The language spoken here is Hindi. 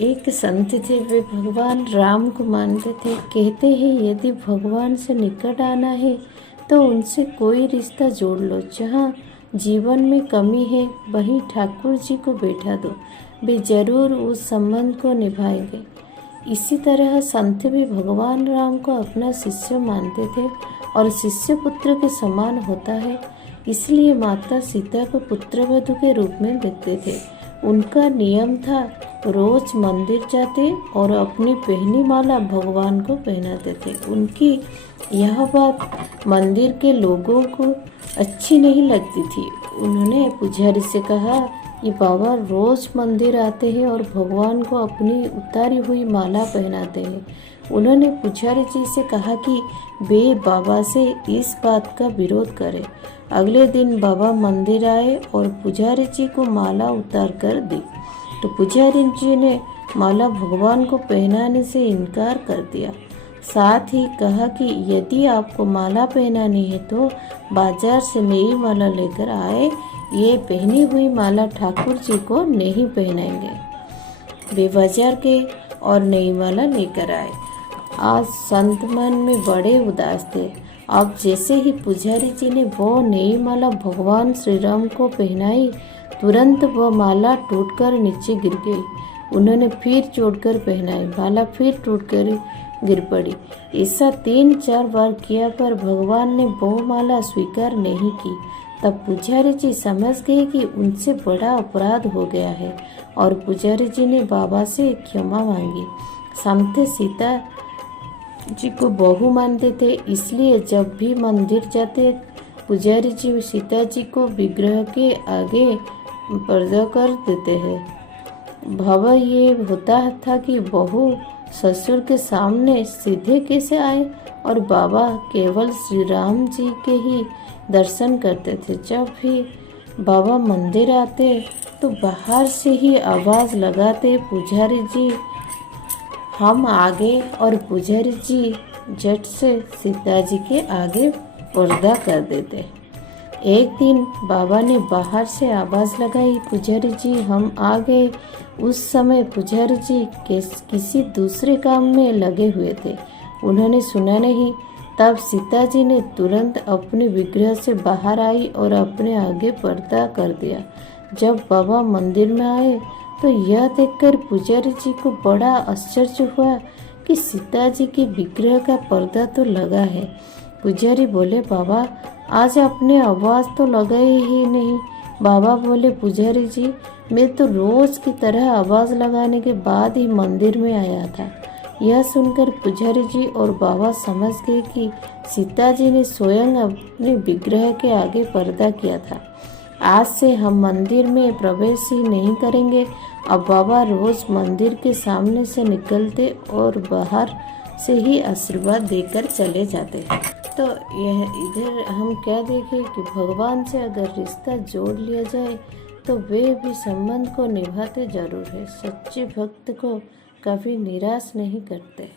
एक संत थे, वे भगवान राम को मानते थे। कहते हैं यदि भगवान से निकट आना है तो उनसे कोई रिश्ता जोड़ लो। जहाँ जीवन में कमी है वहीं ठाकुर जी को बैठा दो, वे जरूर उस संबंध को निभाएंगे। इसी तरह संत भी भगवान राम को अपना शिष्य मानते थे और शिष्य पुत्र के समान होता है, इसलिए माता सीता को पुत्रवधू के रूप में देखते थे। उनका नियम था रोज मंदिर जाते और अपनी पहनी माला भगवान को पहनाते थे। उनकी यह बात मंदिर के लोगों को अच्छी नहीं लगती थी। उन्होंने पुजारी से कहा कि बाबा रोज मंदिर आते हैं और भगवान को अपनी उतारी हुई माला पहनाते हैं। उन्होंने पुजारी जी से कहा कि वे बाबा से इस बात का विरोध करें। अगले दिन बाबा मंदिर आए और पुजारी जी को माला उतार कर दी, तो पुजारी जी ने माला भगवान को पहनाने से इनकार कर दिया। साथ ही कहा कि यदि आपको माला पहनानी है तो बाजार से नई माला लेकर आए, ये पहनी हुई माला ठाकुर जी को नहीं पहनाएंगे। वे बाजार के और नई माला लेकर आए। आज संत मन में बड़े उदास थे। अब जैसे ही पुजारी जी ने वो नई माला भगवान श्री राम को पहनाई, तुरंत वह माला टूटकर नीचे गिर गई। उन्होंने फिर जोड़कर पहनाई, माला फिर टूटकर गिर पड़ी। ऐसा 3-4 बार किया पर भगवान ने वो माला स्वीकार नहीं की। तब पुजारी जी समझ गए कि उनसे बड़ा अपराध हो गया है और पुजारी जी ने बाबा से क्षमा मांगी। संत सीता जी को बहू मानते थे, इसलिए जब भी मंदिर जाते पुजारी जी सीता जी को विग्रह के आगे पर्दा कर देते हैं। भाव ये होता था कि बहू ससुर के सामने सीधे कैसे आए और बाबा केवल श्री राम जी के ही दर्शन करते थे। जब भी बाबा मंदिर आते तो बाहर से ही आवाज़ लगाते, पुजारी जी हम आगे, और पुजारी जी झट से सीता जी के आगे पर्दा कर देते। एक दिन बाबा ने बाहर से आवाज़ लगाई, पुजारी जी हम आ गए। उस समय पुजारी जी किसी दूसरे काम में लगे हुए थे, उन्होंने सुना नहीं। तब सीता जी ने तुरंत अपने विग्रह से बाहर आई और अपने आगे पर्दा कर दिया। जब बाबा मंदिर में आए तो यह देखकर पुजारी जी को बड़ा आश्चर्य हुआ कि सीता जी के विग्रह का पर्दा तो लगा है। पुजारी बोले बाबा आज आपने आवाज़ तो लगाई ही नहीं। बाबा बोले पुजारी जी मैं तो रोज़ की तरह आवाज़ लगाने के बाद ही मंदिर में आया था। यह सुनकर पुजारी जी और बाबा समझ गए कि सीता जी ने स्वयं अपने विग्रह के आगे पर्दा किया था। आज से हम मंदिर में प्रवेश ही नहीं करेंगे। अब बाबा रोज मंदिर के सामने से निकलते और बाहर से ही आशीर्वाद देकर चले जाते हैं। तो यह इधर हम क्या देखें कि भगवान से अगर रिश्ता जोड़ लिया जाए तो वे भी संबंध को निभाते जरूर है। सच्चे भक्त को कभी निराश नहीं करते।